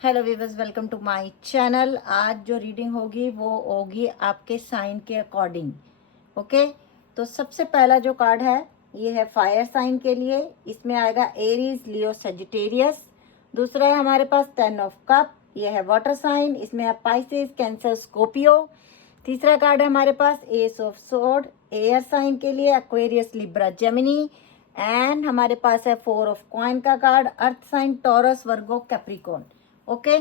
Hello viewers, welcome to my channel. आज जो reading होगी वो होगी आपके साइन के अकॉर्डिंग। ओके, तो सबसे पहला जो कार्ड है ये है फायर साइन के लिए। इसमें आएगा एरीज, लियो, सेजिटेरियस। दूसरा है हमारे पास 10 ऑफ कप, ये है वाटर साइन। इसमें है पाइसेस, कैंसर, स्कॉर्पियो। तीसरा कार्ड है हमारे पास ace of sword, air sign के लिए, एक्वेरियस, लिब्रा, जेमिनी। एंड हमारे पास है 4 ऑफ कॉइन का कार्ड, अर्थ साइन, टॉरस, वर्गो, कैप्रिकॉर्न। ओके,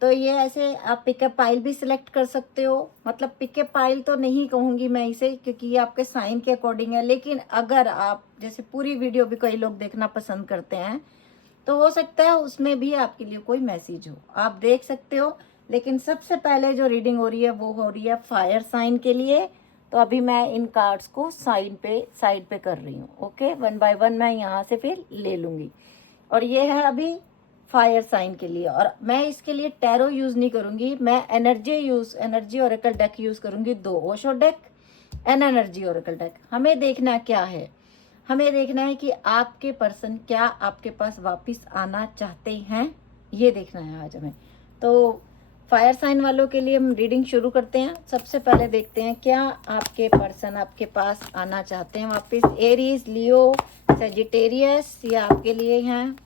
तो ये ऐसे आप पिकअप पाइल भी सिलेक्ट कर सकते हो। मतलब पिकअप पाइल तो नहीं कहूँगी मैं इसे, क्योंकि ये आपके साइन के अकॉर्डिंग है। लेकिन अगर आप जैसे पूरी वीडियो भी कई लोग देखना पसंद करते हैं, तो हो सकता है उसमें भी आपके लिए कोई मैसेज हो, आप देख सकते हो। लेकिन सबसे पहले जो रीडिंग हो रही है वो हो रही है फायर साइन के लिए। तो अभी मैं इन कार्ड्स को साइड पे कर रही हूँ। ओके, वन बाय वन मैं यहाँ से फिर ले लूँगी। और ये है अभी फायर साइन के लिए। और मैं इसके लिए टैरो यूज़ नहीं करूँगी, मैं एनर्जी ओरेकल डेक यूज़ करूँगी। 2 Osho deck an energy oracle deck. हमें देखना क्या है, हमें देखना है कि आपके पर्सन क्या आपके पास वापस आना चाहते हैं, ये देखना है आज हमें। तो फायर साइन वालों के लिए हम रीडिंग शुरू करते हैं। सबसे पहले देखते हैं क्या आपके पर्सन आपके पास आना चाहते हैं वापस। एरीज, लियो, सेजिटेरियस, ये आपके लिए हैं।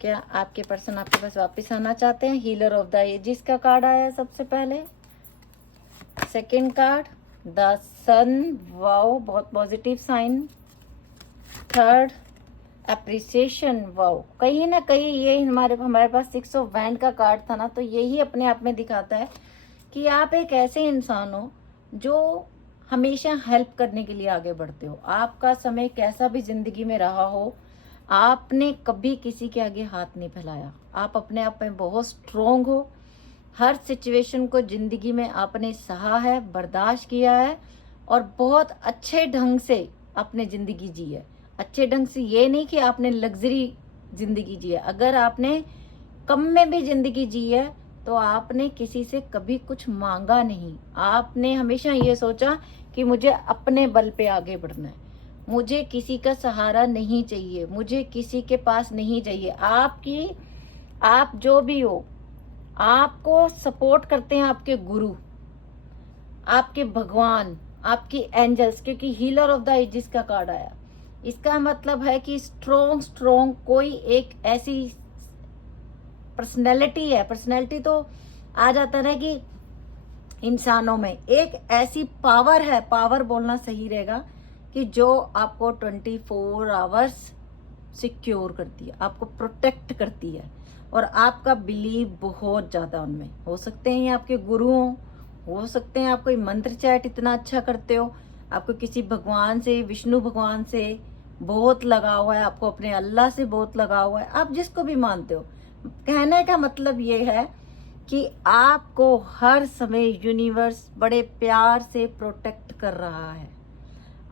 क्या आपके पर्सन आपके पास वापस आना चाहते हैं। हीलर ऑफ द एजिस का कार्ड आया है सबसे पहले। Second card the sun, wow, बहुत positive sign. Third appreciation, wow. कहीं ना कहीं ये हमारे पास 6 ऑफ वैंड का कार्ड था ना, तो यही अपने आप में दिखाता है कि आप एक ऐसे इंसान हो जो हमेशा हेल्प करने के लिए आगे बढ़ते हो। आपका समय कैसा भी जिंदगी में रहा हो, आपने कभी किसी के आगे हाथ नहीं फैलाया। आप अपने आप में बहुत स्ट्रोंग हो। हर सिचुएशन को जिंदगी में आपने सहा है, बर्दाश्त किया है और बहुत अच्छे ढंग से आपने जिंदगी जी है। अच्छे ढंग से ये नहीं कि आपने लग्जरी जिंदगी जी है। अगर आपने कम में भी जिंदगी जी है तो आपने किसी से कभी कुछ मांगा नहीं। आपने हमेशा ये सोचा कि मुझे अपने बल पे आगे बढ़ना है, मुझे किसी का सहारा नहीं चाहिए, मुझे किसी के पास नहीं चाहिए। आप जो भी हो, आपको सपोर्ट करते हैं आपके गुरु, आपके भगवान, आपकी एंजल्स। क्योंकि हीलर ऑफ द एजिस का कार्ड आया, इसका मतलब है कि स्ट्रोंग कोई एक ऐसी पर्सनैलिटी है। पर्सनैलिटी तो आ जाता है ना कि इंसानों में एक ऐसी पावर है, पावर बोलना सही रहेगा, कि जो आपको 24 आवर्स सिक्योर करती है, आपको प्रोटेक्ट करती है। और आपका बिलीव बहुत ज़्यादा उनमें। हो सकते हैं ये आपके गुरु हो सकते हैं आप कोई मंत्र चैट इतना अच्छा करते हो, आपको किसी भगवान से, विष्णु भगवान से बहुत लगाव है, आपको अपने अल्लाह से बहुत लगाव है, आप जिसको भी मानते हो। कहने का मतलब ये है कि आपको हर समय यूनिवर्स बड़े प्यार से प्रोटेक्ट कर रहा है।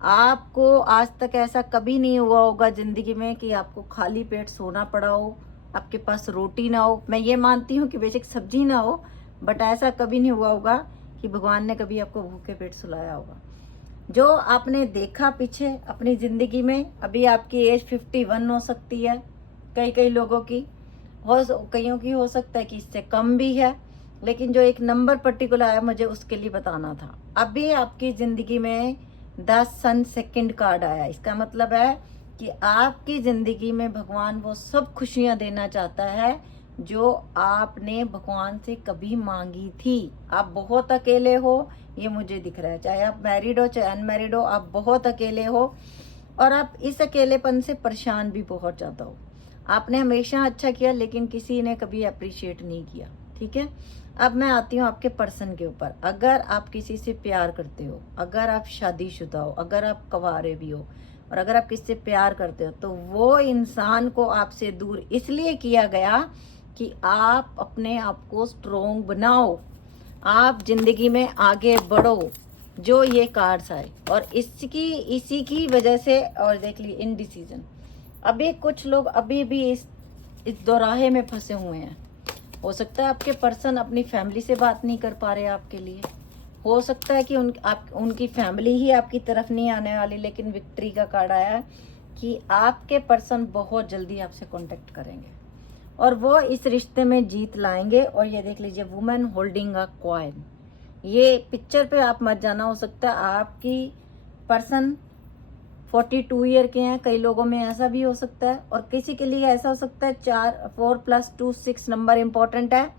आपको आज तक ऐसा कभी नहीं हुआ होगा जिंदगी में कि आपको खाली पेट सोना पड़ा हो, आपके पास रोटी ना हो। मैं ये मानती हूँ कि बेशक सब्जी ना हो, बट ऐसा कभी नहीं हुआ होगा कि भगवान ने कभी आपको भूखे पेट सुलाया होगा। जो आपने देखा पीछे अपनी ज़िंदगी में, अभी आपकी एज 51 हो सकती है, कई लोगों की कईयों की हो सकता है कि इससे कम भी है। लेकिन जो एक नंबर पर्टिकुलर आया, मुझे उसके लिए बताना था। अभी आपकी ज़िंदगी में 10 सन सेकंड कार्ड आया। इसका मतलब है कि आपकी ज़िंदगी में भगवान वो सब खुशियाँ देना चाहता है जो आपने भगवान से कभी मांगी थी। आप बहुत अकेले हो, ये मुझे दिख रहा है। चाहे आप मैरिड हो चाहे अनमैरिड हो, आप बहुत अकेले हो और आप इस अकेलेपन से परेशान भी बहुत ज़्यादा हो। आपने हमेशा अच्छा किया लेकिन किसी ने कभी अप्रिशिएट नहीं किया। ठीक है, अब मैं आती हूँ आपके पर्सन के ऊपर। अगर आप किसी से प्यार करते हो, अगर आप शादीशुदा हो, अगर आप कवारे भी हो और अगर आप किसी से प्यार करते हो, तो वो इंसान को आपसे दूर इसलिए किया गया कि आप अपने आप को स्ट्रोंग बनाओ, आप जिंदगी में आगे बढ़ो। जो ये कार्ड्स आए और इसी की वजह से, और देख ली इनडिसीजन। अभी कुछ लोग अभी भी इस दोराहे में फंसे हुए हैं। हो सकता है आपके पर्सन अपनी फैमिली से बात नहीं कर पा रहे आपके लिए। हो सकता है कि उनकी फैमिली ही आपकी तरफ नहीं आने वाली। लेकिन विक्ट्री का कार्ड आया है कि आपके पर्सन बहुत जल्दी आपसे कांटेक्ट करेंगे और वो इस रिश्ते में जीत लाएंगे। और ये देख लीजिए, वुमेन होल्डिंग अ कॉइन। ये पिक्चर पे आप मत जाना, हो सकता है आपकी पर्सन 42 ईयर के हैं, कई लोगों में ऐसा भी हो सकता है, और किसी के लिए ऐसा हो सकता है 4 + 2 6 नंबर इंपॉर्टेंट है।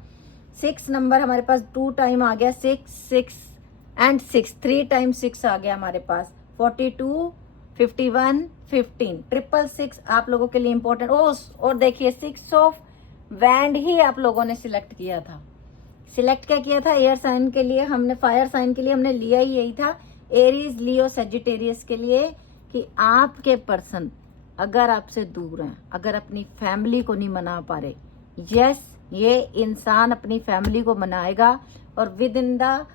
6 नंबर हमारे पास 2 टाइम आ गया, 6 6 एंड 6, 3 टाइम 6 आ गया हमारे पास। 42 51 15 666 आप लोगों के लिए इंपॉर्टेंट। और देखिए 6 ऑफ वैंड ही आप लोगों ने सिलेक्ट किया था। सिलेक्ट क्या किया था? एयर साइन के लिए हमने, फायर साइन के लिए हमने लिया ही यही था, एरीज, लियो, सेजिटेरियस के लिए, कि आपके पर्सन अगर आपसे दूर हैं, अगर अपनी फैमिली को नहीं मना पा रहे, यस, ये इंसान अपनी फैमिली को मनाएगा। और विद इन द,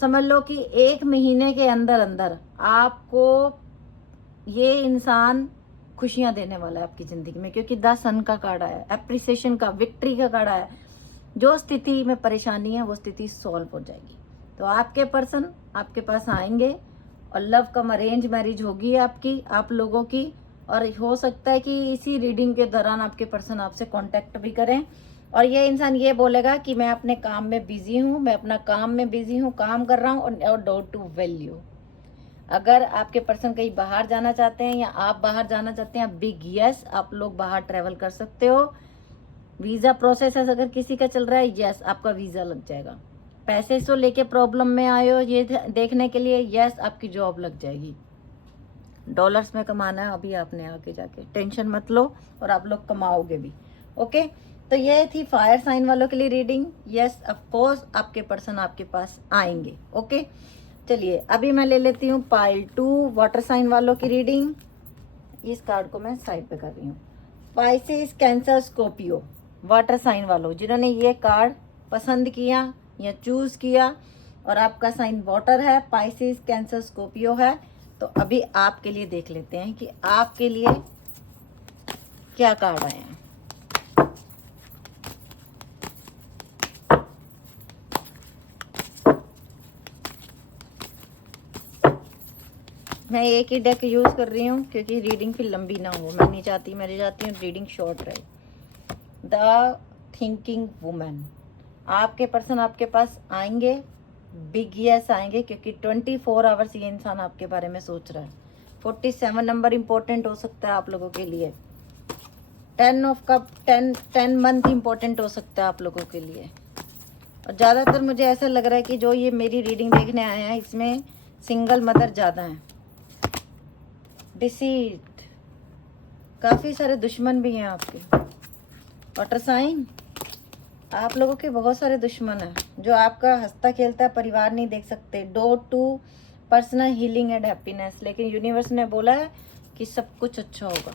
समझ लो कि 1 महीने के अंदर अंदर आपको ये इंसान खुशियां देने वाला है आपकी जिंदगी में, क्योंकि 10 सन का कार्ड आया, एप्रिसिएशन का, विक्ट्री का कार्ड आया। जो स्थिति में परेशानी है वो स्थिति सॉल्व हो जाएगी। तो आपके पर्सन आपके पास आएंगे और लव कम अरेंज मैरिज होगी आपकी, आप लोगों की। और हो सकता है कि इसी रीडिंग के दौरान आपके पर्सन आपसे कांटेक्ट भी करें, और ये इंसान ये बोलेगा कि मैं अपने काम में बिजी हूँ, मैं अपना काम में बिजी हूँ, काम कर रहा हूँ, और डोंट टू वैल्यू। अगर आपके पर्सन कहीं बाहर जाना चाहते हैं या आप बाहर जाना चाहते हैं, बिग यस, आप लोग बाहर ट्रेवल कर सकते हो। वीज़ा प्रोसेस अगर किसी का चल रहा है, यस, आपका वीज़ा लग जाएगा। पैसे से लेके प्रॉब्लम में आए हो ये देखने के लिए, यस, आपकी जॉब लग जाएगी। डॉलर्स में कमाना है अभी आपने आगे जाके, टेंशन मत लो, और आप लोग कमाओगे भी। ओके, तो ये थी फायर साइन वालों के लिए रीडिंग। यस, ऑफ कोर्स आपके पर्सन आपके पास आएंगे। ओके, चलिए अभी मैं ले लेती हूँ पाइल 2 वाटर साइन वालों की रीडिंग। इस कार्ड को मैं साइड पे कर रही हूँ। Pisces, Cancer, Scorpio, water sign वालों जिन्होंने ये कार्ड पसंद किया या चूज किया, और आपका साइन वाटर है, पाइसेस, कैंसर, स्कॉर्पियो है, तो अभी आपके लिए देख लेते हैं कि आपके लिए क्या कार्ड आए हैं। मैं एक ही डेक यूज कर रही हूँ क्योंकि रीडिंग फिर लंबी ना हो, मैं नहीं चाहती, मैं चाहती हूँ रीडिंग शॉर्ट रहे। द थिंकिंग वुमेन, आपके पर्सन आपके पास आएंगे, बिग यस आएंगे, क्योंकि 24 आवर्स ये इंसान आपके बारे में सोच रहा है। 47 नंबर इंपॉर्टेंट हो सकता है आप लोगों के लिए। 10 ऑफ कप, 10 मंथ इंपॉर्टेंट हो सकता है आप लोगों के लिए। और ज़्यादातर मुझे ऐसा लग रहा है कि जो ये मेरी रीडिंग देखने आए हैं इसमें सिंगल मदर ज़्यादा हैं। डिसीट, काफ़ी सारे दुश्मन भी हैं आपके। वाटर साइन, आप लोगों के बहुत सारे दुश्मन हैं जो आपका हंसता खेलता परिवार नहीं देख सकते। Door to personal healing and happiness, लेकिन यूनिवर्स ने बोला है कि सब कुछ अच्छा होगा,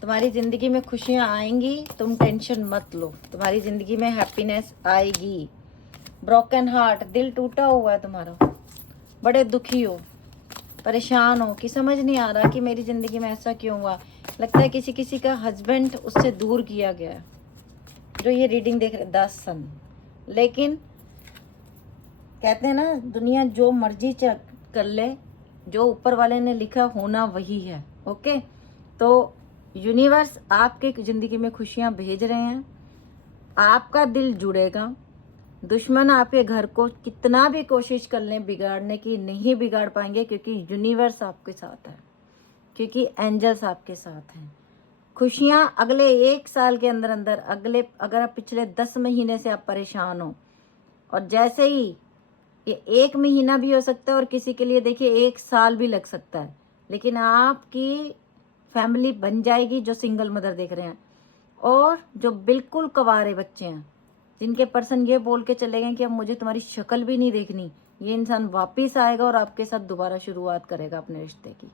तुम्हारी ज़िंदगी में खुशियाँ आएंगी, तुम टेंशन मत लो, तुम्हारी ज़िंदगी में हैप्पीनेस आएगी। ब्रोकन हार्ट, दिल टूटा हुआ है तुम्हारा, बड़े दुखी हो, परेशान हो कि समझ नहीं आ रहा कि मेरी ज़िंदगी में ऐसा क्यों हुआ। लगता है किसी किसी का हस्बैंड उससे दूर किया गया है, जो ये रीडिंग देख रहे। 10 सन, लेकिन कहते हैं ना, दुनिया जो मर्जी कर ले, जो ऊपर वाले ने लिखा होना वही है। ओके, तो यूनिवर्स आपके ज़िंदगी में खुशियाँ भेज रहे हैं, आपका दिल जुड़ेगा। दुश्मन आपके घर को कितना भी कोशिश कर लें बिगाड़ने की, नहीं बिगाड़ पाएंगे, क्योंकि यूनिवर्स आपके साथ है, क्योंकि एंजल्स आपके साथ हैं। खुशियाँ अगले 1 साल के अंदर अंदर, अगर आप पिछले 10 महीने से आप परेशान हो, और जैसे ही ये 1 महीना भी हो सकता है, और किसी के लिए देखिए 1 साल भी लग सकता है, लेकिन आपकी फैमिली बन जाएगी जो सिंगल मदर देख रहे हैं, और जो बिल्कुल कवारे बच्चे हैं जिनके पर्सन ये बोल के चले गए कि अब मुझे तुम्हारी शक्ल भी नहीं देखनी, ये इंसान वापस आएगा और आपके साथ दोबारा शुरुआत करेगा अपने रिश्ते की।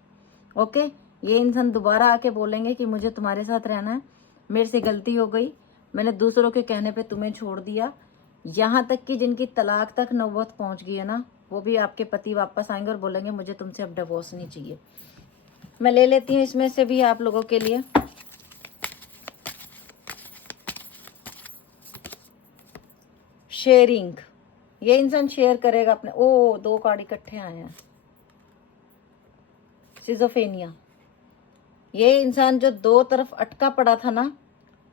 ओके, ये इंसान दोबारा आके बोलेंगे कि मुझे तुम्हारे साथ रहना है, मेरे से गलती हो गई, मैंने दूसरों के कहने पे तुम्हें छोड़ दिया। यहाँ तक कि जिनकी तलाक तक नौबत पहुँच गई है ना, वो भी आपके पति वापस आएंगे और बोलेंगे मुझे तुमसे अब डिवोर्स नहीं चाहिए। मैं ले लेती हूँ इसमें से भी आप लोगों के लिए। शेयरिंग, ये इंसान शेयर करेगा अपने। 2 कार्ड इकट्ठे आए हैं। सिजोफेनिया, ये इंसान जो 2 तरफ अटका पड़ा था ना,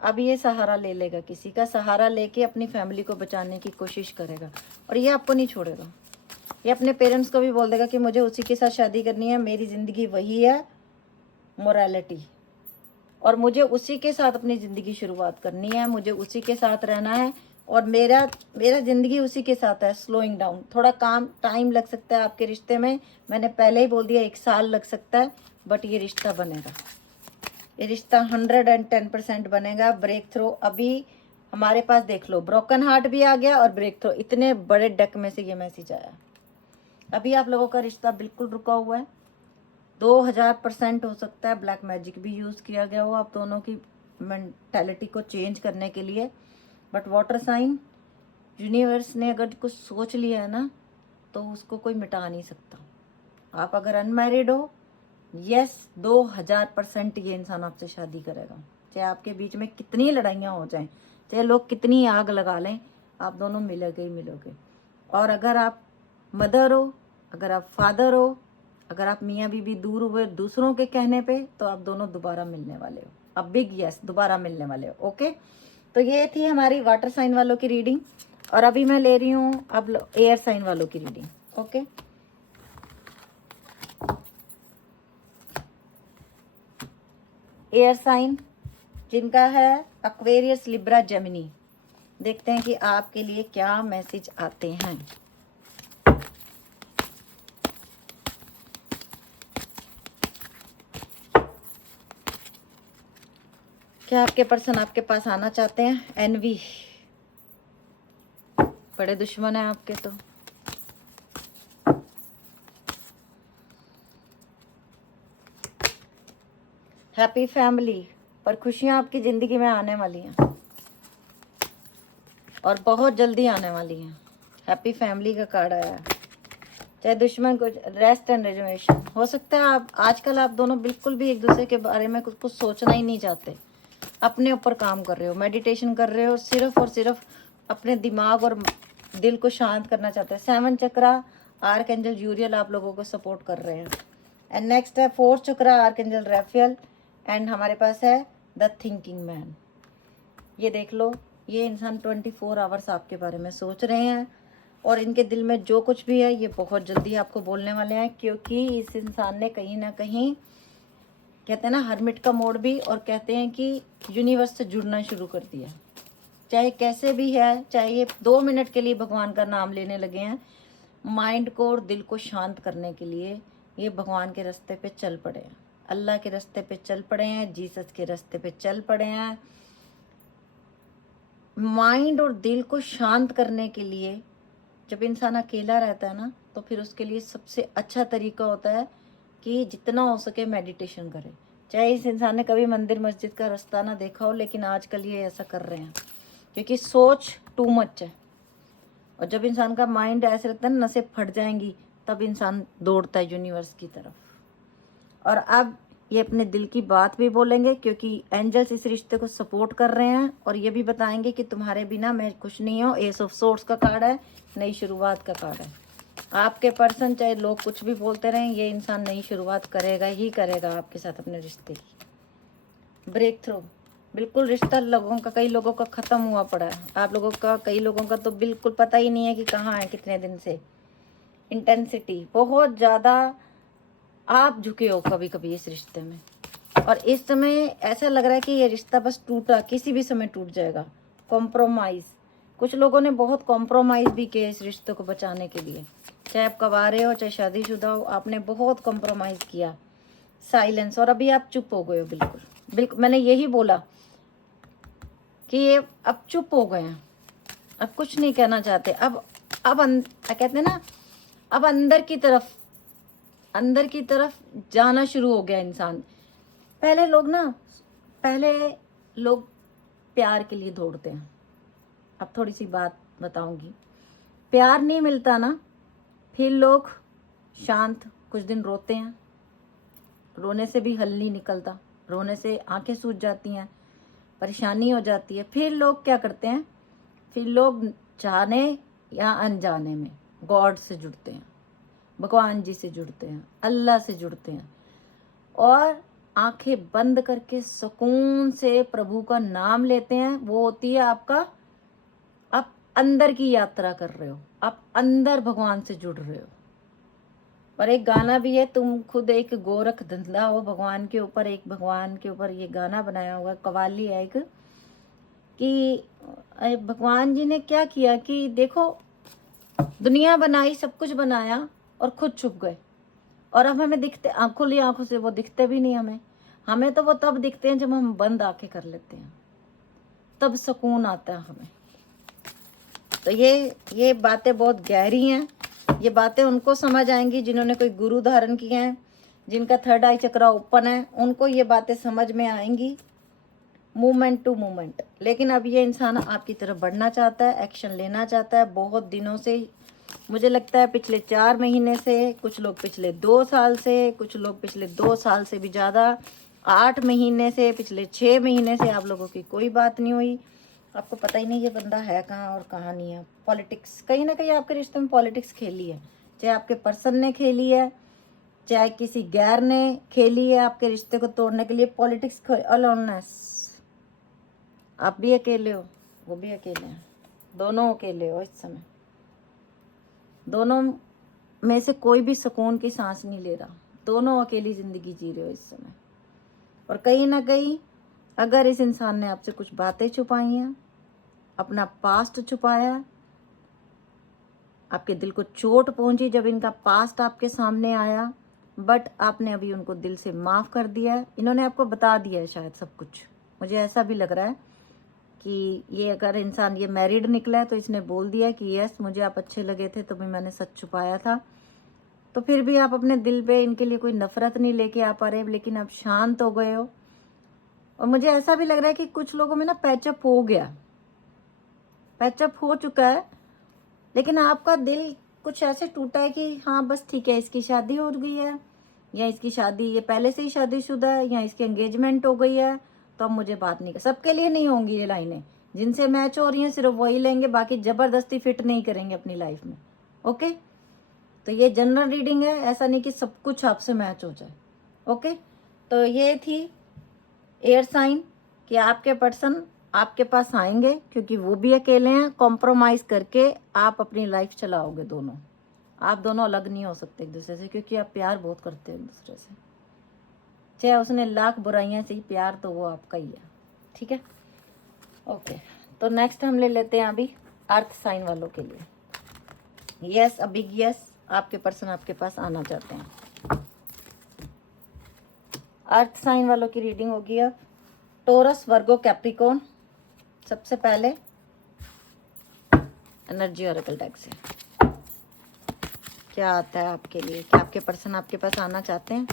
अब ये सहारा ले लेगा, किसी का सहारा लेके अपनी फैमिली को बचाने की कोशिश करेगा, और ये आपको नहीं छोड़ेगा। ये अपने पेरेंट्स को भी बोल देगा कि मुझे उसी के साथ शादी करनी है, मेरी ज़िंदगी वही है मोरालिटी, और मुझे उसी के साथ अपनी ज़िंदगी शुरुआत करनी है, मुझे उसी के साथ रहना है, और मेरा ज़िंदगी उसी के साथ है। स्लोइंग डाउन, थोड़ा काम टाइम लग सकता है आपके रिश्ते में, मैंने पहले ही बोल दिया 1 साल लग सकता है, बट ये रिश्ता बनेगा, ये रिश्ता 110% बनेगा। ब्रेक थ्रू अभी हमारे पास देख लो, ब्रोकन हार्ट भी आ गया और ब्रेक थ्रू, इतने बड़े डेक में से ये मैसेज आया। अभी आप लोगों का रिश्ता बिल्कुल रुका हुआ है, 2000% हो सकता है ब्लैक मैजिक भी यूज़ किया गया हो आप दोनों की मेंटालिटी को चेंज करने के लिए, बट वाटर साइन यूनिवर्स ने अगर कुछ सोच लिया है ना, तो उसको कोई मिटा नहीं सकता। आप अगर अनमैरिड हो, यस 2000% ये इंसान आपसे शादी करेगा, चाहे आपके बीच में कितनी लड़ाइयाँ हो जाएं, चाहे लोग कितनी आग लगा लें, आप दोनों मिलोगे ही मिलोगे। और अगर आप मदर हो, अगर आप फादर हो, अगर आप मियाँ बीवी दूर हुए दूसरों के कहने पे, तो आप दोनों दोबारा मिलने वाले हो, अब बिग यस दोबारा मिलने वाले हो। ओके, तो ये थी हमारी वाटर साइन वालों की रीडिंग, और अभी मैं ले रही हूँ अब एयर साइन वालों की रीडिंग। ओके, एयर साइन जिनका है एक्वेरियस, लिब्रा, जेमिनी, देखते हैं कि आपके लिए क्या मैसेज आते हैं। क्या आपके पर्सन आपके पास आना चाहते हैं? एनवी, बड़े दुश्मन है आपके तो। हैप्पी फैमिली, पर खुशियां आपकी जिंदगी में आने वाली हैं, और बहुत जल्दी आने वाली हैं। हैप्पी फैमिली का कार्ड आया है। चाहे दुश्मन कुछ, रेस्ट एंड रिजर्वेशन हो सकता है। आप आजकल आप दोनों बिल्कुल भी एक दूसरे के बारे में कुछ सोचना ही नहीं चाहते, अपने ऊपर काम कर रहे हो, मेडिटेशन कर रहे हो, सिर्फ और सिर्फ अपने दिमाग और दिल को शांत करना चाहते हैं। 7 चक्रा आर्कएंजल यूरियल आप लोगों को सपोर्ट कर रहे हैं। एंड नेक्स्ट है 4 चक्रा आर्कएंजल राफेल, एंड हमारे पास है द थिंकिंग मैन। ये देख लो, ये इंसान 24 आवर्स आपके बारे में सोच रहे हैं, और इनके दिल में जो कुछ भी है ये बहुत जल्दी आपको बोलने वाले हैं, क्योंकि इस इंसान ने कहीं ना कहीं, कहते हैं ना हर्मिट का मोड भी, और कहते हैं कि यूनिवर्स से जुड़ना शुरू कर दिया। चाहे कैसे भी है, चाहे ये 2 मिनट के लिए भगवान का नाम लेने लगे हैं, माइंड को और दिल को शांत करने के लिए ये भगवान के रास्ते पे चल पड़े हैं, अल्लाह के रास्ते पे चल पड़े हैं, जीसस के रास्ते पे चल पड़े हैं। माइंड और दिल को शांत करने के लिए जब इंसान अकेला रहता है ना, तो फिर उसके लिए सबसे अच्छा तरीका होता है कि जितना हो सके मेडिटेशन करे। चाहे इस इंसान ने कभी मंदिर मस्जिद का रास्ता ना देखा हो, लेकिन आजकल ये ऐसा कर रहे हैं, क्योंकि सोच टू मच है। और जब इंसान का माइंड ऐसे लगता है ना नसें फट जाएंगी, तब इंसान दौड़ता है यूनिवर्स की तरफ। और अब ये अपने दिल की बात भी बोलेंगे, क्योंकि एंजल्स इस रिश्ते को सपोर्ट कर रहे हैं, और ये भी बताएंगे कि तुम्हारे बिना मैं खुश नहीं हूँ। एस ऑफ सोर्ड्स का कार्ड है, नई शुरुआत का कार्ड है। आपके पर्सन चाहे लोग कुछ भी बोलते रहें, ये इंसान नई शुरुआत करेगा ही करेगा आपके साथ अपने रिश्ते की। ब्रेक थ्रू, बिल्कुल रिश्ता लोगों का, कई लोगों का ख़त्म हुआ पड़ा है, आप लोगों का, कई लोगों का तो बिल्कुल पता ही नहीं है कि कहाँ है कितने दिन से। इंटेंसिटी बहुत ज़्यादा, आप झुके हो कभी कभी इस रिश्ते में, और इस समय ऐसा लग रहा है कि ये रिश्ता बस टूटा, किसी भी समय टूट जाएगा। कॉम्प्रोमाइज़, कुछ लोगों ने बहुत कॉम्प्रोमाइज़ भी किया इस रिश्ते को बचाने के लिए, चाहे आप कवारे हो चाहे शादीशुदा हो, आपने बहुत कॉम्प्रोमाइज़ किया। साइलेंस, और अभी आप चुप हो गए हो, बिल्कुल बिल्कुल मैंने यही बोला कि ये अब चुप हो गए हैं, अब कुछ नहीं कहना चाहते। अब कहते हैं ना, अब अंदर की तरफ जाना शुरू हो गया इंसान। पहले लोग प्यार के लिए दौड़ते हैं। अब थोड़ी सी बात बताऊंगी, प्यार नहीं मिलता ना, फिर लोग शांत कुछ दिन रोते हैं, रोने से भी हल नहीं निकलता, रोने से आंखें सूज जाती हैं, परेशानी हो जाती है। फिर लोग क्या करते हैं, फिर लोग जाने या अनजाने में गॉड से जुड़ते हैं, भगवान जी से जुड़ते हैं, अल्लाह से जुड़ते हैं, और आंखें बंद करके सुकून से प्रभु का नाम लेते हैं, वो होती है आपका, आप अंदर की यात्रा कर रहे हो, आप अंदर भगवान से जुड़ रहे हो। और एक गाना भी है, तुम खुद एक गोरख धंधा हो भगवान के ऊपर, एक भगवान के ऊपर ये गाना बनाया हुआ है, कव्वाली है एक, कि भगवान जी ने क्या किया कि देखो दुनिया बनाई, सब कुछ बनाया और खुद छुप गए। और अब हमें दिखते, खुली आंखों से वो दिखते भी नहीं हमें। हमें तो वो तब दिखते हैं जब हम बंद आंखें कर लेते हैं, तब सुकून आता है हमें। तो ये बातें बहुत गहरी हैं। ये बातें उनको समझ आएंगी जिन्होंने कोई गुरु धारण किए हैं, जिनका थर्ड आई चक्रा ओपन है, उनको ये बातें समझ में आएंगी मूवमेंट टू मूवमेंट। लेकिन अब ये इंसान आपकी तरफ बढ़ना चाहता है, एक्शन लेना चाहता है बहुत दिनों से। मुझे लगता है पिछले 4 महीने से, कुछ लोग पिछले 2 साल से, कुछ लोग पिछले 2 साल से भी ज़्यादा, 8 महीने से, पिछले 6 महीने से आप लोगों की कोई बात नहीं हुई। आपको पता ही नहीं ये बंदा है कहाँ और कहाँ नहीं है। पॉलिटिक्स, कहीं ना कहीं आपके रिश्ते में पॉलिटिक्स खेली है, चाहे आपके पर्सन ने खेली है, चाहे किसी गैर ने खेली है आपके रिश्ते को तोड़ने के लिए पॉलिटिक्स। अलोननेस, आप भी अकेले हो, वो भी अकेले हैं, दोनों अकेले हो इस समय। दोनों में से कोई भी सुकून की सांस नहीं ले रहा, दोनों अकेली जिंदगी जी रहे हो इस समय। और कहीं ना कहीं अगर इस इंसान ने आपसे कुछ बातें छुपाई हैं, अपना पास्ट छुपाया, आपके दिल को चोट पहुंची जब इनका पास्ट आपके सामने आया, बट आपने अभी उनको दिल से माफ़ कर दिया है। इन्होंने आपको बता दिया है शायद सब कुछ। मुझे ऐसा भी लग रहा है कि ये अगर इंसान ये मैरिड निकला है तो इसने बोल दिया कि यस मुझे आप अच्छे लगे थे तो भी मैंने सच छुपाया था। तो फिर भी आप अपने दिल पे इनके लिए कोई नफरत नहीं लेके आ पा रहे, लेकिन आप शांत हो गए हो। और मुझे ऐसा भी लग रहा है कि कुछ लोगों में ना पैचअप हो गया, पैचअप हो चुका है, लेकिन आपका दिल कुछ ऐसे टूटा है कि हाँ बस ठीक है, इसकी शादी हो गई है, या इसकी शादी, ये पहले से ही शादीशुदा है, या इसकी एंगेजमेंट हो गई है, तो अब मुझे बात नहीं कर। सबके लिए नहीं होंगी ये लाइनें, जिनसे मैच हो रही हैं सिर्फ वही लेंगे, बाकी ज़बरदस्ती फिट नहीं करेंगे अपनी लाइफ में। ओके, तो ये जनरल रीडिंग है, ऐसा नहीं कि सब कुछ आपसे मैच हो जाए। ओके, तो ये थी एयर साइन कि आपके पर्सन आपके पास आएंगे, क्योंकि वो भी अकेले हैं। कॉम्प्रोमाइज़ करके आप अपनी लाइफ चलाओगे दोनों। आप दोनों अलग नहीं हो सकते एक दूसरे से, क्योंकि आप प्यार बहुत करते हो एक दूसरे से। चाहे उसने लाख बुराइयां से ही, प्यार तो वो आपका ही है। ठीक है, ओके। तो नेक्स्ट हम ले लेते हैं अभी अर्थ साइन वालों के लिए। यस, अ बिग यस, आपके पर्सन आपके पास आना चाहते हैं। अर्थ साइन वालों की रीडिंग होगी अब। टोरस, वर्गो, कैप्रिकॉर्न। सबसे पहले एनर्जी ऑरेकल डेक से क्या आता है आपके लिए, क्या आपके पर्सन आपके पास आना चाहते हैं?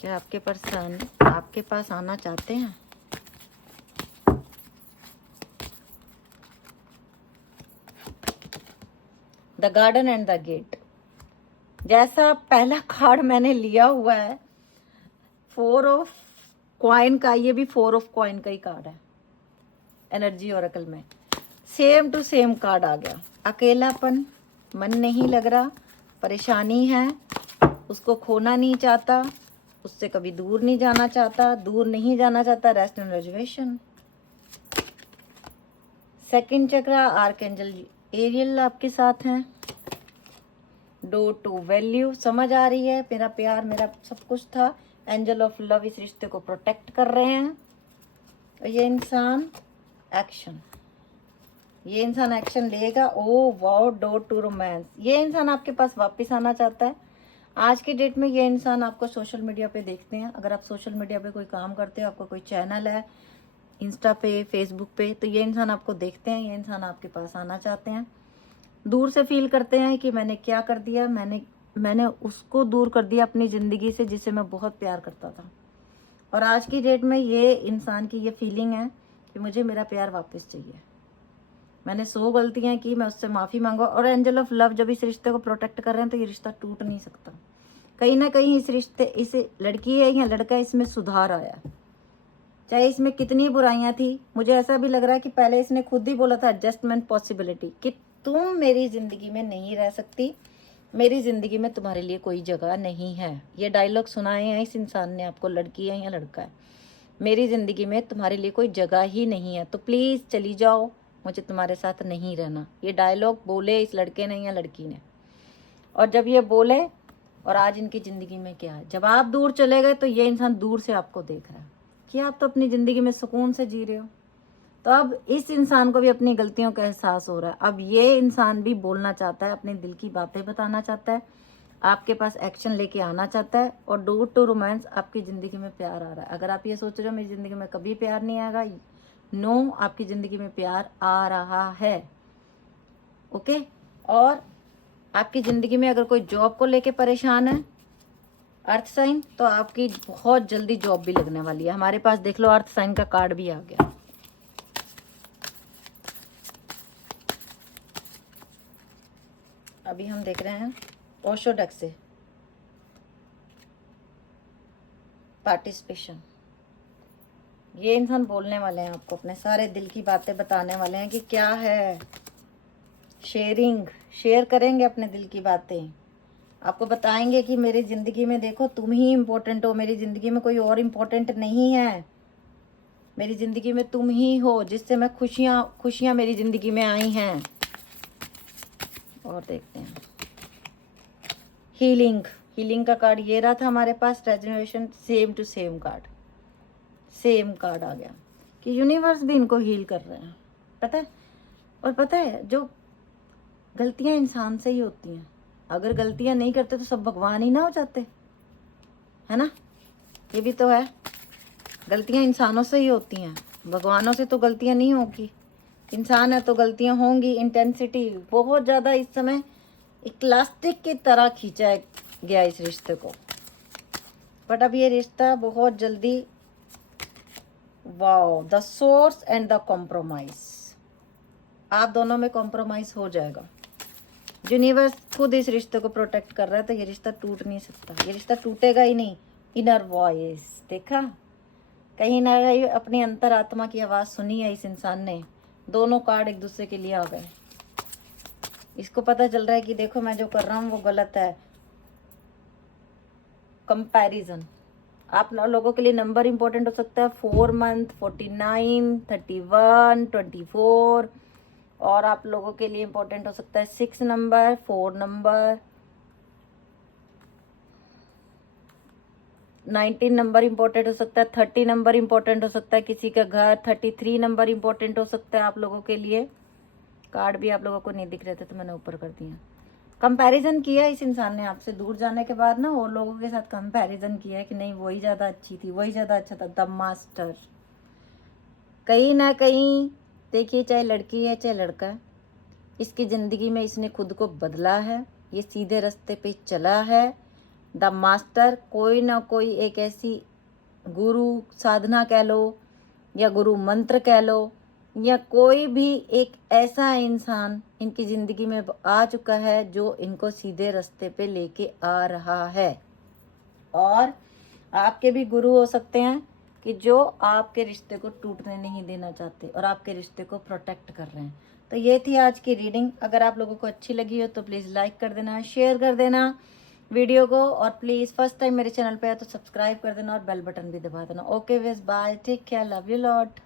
क्या आपके पर्सन आपके पास आना चाहते हैं? The garden and the gate. जैसा पहला कार्ड मैंने लिया हुआ है 4 ऑफ कॉइन का, ये भी 4 ऑफ कॉइन का ही कार्ड है एनर्जी ऑरेकल में। सेम टू सेम कार्ड आ गया। अकेलापन, मन नहीं लग रहा, परेशानी है, उसको खोना नहीं चाहता, उससे कभी दूर नहीं जाना चाहता, दूर नहीं जाना चाहता, rest and reservation. Second chakra, archangel Ariel आपके साथ हैं। डोर टू वैल्यू, समझ आ रही है, मेरा प्यार मेरा सब कुछ था। एंजल ऑफ लव इस रिश्ते को प्रोटेक्ट कर रहे हैं। और ये इंसान एक्शन, ये इंसान एक्शन लेगा। Oh wow, door to romance, ये इंसान आपके पास वापस आना चाहता है। आज के डेट में ये इंसान आपको सोशल मीडिया पे देखते हैं। अगर आप सोशल मीडिया पे कोई काम करते हो, आपका कोई चैनल है इंस्टा पे, फेसबुक पे, तो ये इंसान आपको देखते हैं, ये इंसान आपके पास आना चाहते हैं। दूर से फील करते हैं कि मैंने क्या कर दिया, मैंने उसको दूर कर दिया अपनी ज़िंदगी से जिसे मैं बहुत प्यार करता था। और आज की डेट में ये इंसान की ये फीलिंग है कि मुझे मेरा प्यार वापस चाहिए। मैंने 100 गलतियाँ की, मैं उससे माफ़ी मांगो। और एंजल ऑफ लव जब इस रिश्ते को प्रोटेक्ट कर रहे हैं तो ये रिश्ता टूट नहीं सकता। कहीं ना कहीं इस रिश्ते, इस लड़की है या लड़का, इसमें सुधार आया। चाहे इसमें कितनी बुराइयां थी, मुझे ऐसा भी लग रहा है कि पहले इसने खुद ही बोला था एडजस्टमेंट पॉसिबिलिटी, कि तुम मेरी ज़िंदगी में नहीं रह सकती, मेरी ज़िंदगी में तुम्हारे लिए कोई जगह नहीं है। ये डायलॉग सुनाए हैं इस इंसान ने आपको, लड़की है या लड़का है। मेरी ज़िंदगी में तुम्हारे लिए कोई जगह ही नहीं है, तो प्लीज़ चली जाओ, मुझे तुम्हारे साथ नहीं रहना। ये डायलॉग बोले इस लड़के ने या लड़की ने। और जब ये बोले, और आज इनकी ज़िंदगी में क्या है, जब आप दूर चले गए तो ये इंसान दूर से आपको देख रहा है कि आप तो अपनी ज़िंदगी में सुकून से जी रहे हो। तो अब इस इंसान को भी अपनी गलतियों का एहसास हो रहा है। अब ये इंसान भी बोलना चाहता है, अपने दिल की बातें बताना चाहता है, आपके पास एक्शन लेके आना चाहता है, और डू टू रोमांस आपकी ज़िंदगी में प्यार आ रहा है। अगर आप ये सोच रहे हो मेरी ज़िंदगी में कभी प्यार नहीं आएगा, नो, आपकी ज़िंदगी में प्यार आ रहा है। ओके। और आपकी ज़िंदगी में अगर कोई जॉब को लेके परेशान है, अर्थ साइन, तो आपकी बहुत जल्दी जॉब भी लगने वाली है। हमारे पास देख लो अर्थ साइन का कार्ड भी आ गया। अभी हम देख रहे हैं ओशो डेक से पार्टिसिपेशन। ये इंसान बोलने वाले हैं आपको, अपने सारे दिल की बातें बताने वाले हैं कि क्या है। शेयरिंग, शेयर करेंगे अपने दिल की बातें, आपको बताएंगे कि मेरी ज़िंदगी में देखो तुम ही इम्पोर्टेंट हो, मेरी ज़िंदगी में कोई और इम्पोर्टेंट नहीं है, मेरी ज़िंदगी में तुम ही हो जिससे मैं खुशियाँ मेरी ज़िंदगी में आई हैं। और देखते हैं हीलिंग। हीलिंग का कार्ड ये रहा था हमारे पास, resonation, same to same card, same card आ गया कि यूनिवर्स भी इनको हील कर रहे हैं, पता है। और पता है जो गलतियां इंसान से ही होती हैं, अगर गलतियां नहीं करते तो सब भगवान ही ना हो जाते, है ना। ये भी तो है, गलतियां इंसानों से ही होती हैं, भगवानों से तो गलतियां नहीं होगी। इंसान है तो गलतियां होंगी। इंटेंसिटी बहुत ज़्यादा इस समय एक इलास्टिक की तरह खींचा गया इस रिश्ते को, बट अब ये रिश्ता बहुत जल्दी, wow, the source and the compromise, आप दोनों में कॉम्प्रोमाइज हो जाएगा। यूनिवर्स खुद इस रिश्ते को प्रोटेक्ट कर रहा है, तो ये रिश्ता टूट नहीं सकता, ये रिश्ता टूटेगा ही नहीं। इनर वॉइस देखा, कहीं ना कहीं अपनी अंतरात्मा की आवाज़ सुनी है इस इंसान ने। दोनों कार्ड एक दूसरे के लिए आ गए। इसको पता चल रहा है कि देखो मैं जो कर रहा हूँ वो गलत है। कंपैरिजन, आप लोगों के लिए नंबर इंपॉर्टेंट हो सकता है, 4 मंथ, 49, 31, 24, और आप लोगों के लिए इंपॉर्टेंट हो सकता है 6 नंबर, 4 नंबर, 19 नंबर इंपॉर्टेंट हो सकता है, 30 नंबर इंपॉर्टेंट हो सकता है किसी का घर, 33 नंबर इंपॉर्टेंट हो सकता है आप लोगों के लिए। कार्ड भी आप लोगों को नहीं दिख रहे थे तो मैंने ऊपर कर दिया। कंपैरिजन किया इस इंसान ने आपसे दूर जाने के बाद ना, और लोगों के साथ कंपैरिजन किया है कि नहीं वही ज़्यादा अच्छी थी, वही ज़्यादा अच्छा था। द मास्टर, कहीं ना कहीं देखिए, चाहे लड़की है चाहे लड़का है, इसकी ज़िंदगी में इसने खुद को बदला है, ये सीधे रास्ते पे चला है। द मास्टर, कोई ना कोई एक ऐसी गुरु साधना कह लो, या गुरु मंत्र कह लो, या कोई भी एक ऐसा इंसान इनकी ज़िंदगी में आ चुका है जो इनको सीधे रास्ते पे लेके आ रहा है। और आपके भी गुरु हो सकते हैं कि जो आपके रिश्ते को टूटने नहीं देना चाहते और आपके रिश्ते को प्रोटेक्ट कर रहे हैं। तो ये थी आज की रीडिंग। अगर आप लोगों को अच्छी लगी हो तो प्लीज़ लाइक कर देना, शेयर कर देना वीडियो को, और प्लीज़ फर्स्ट टाइम मेरे चैनल पे है तो सब्सक्राइब कर देना और बेल बटन भी दबा देना। ओके वेस, bye, take care, love you lot.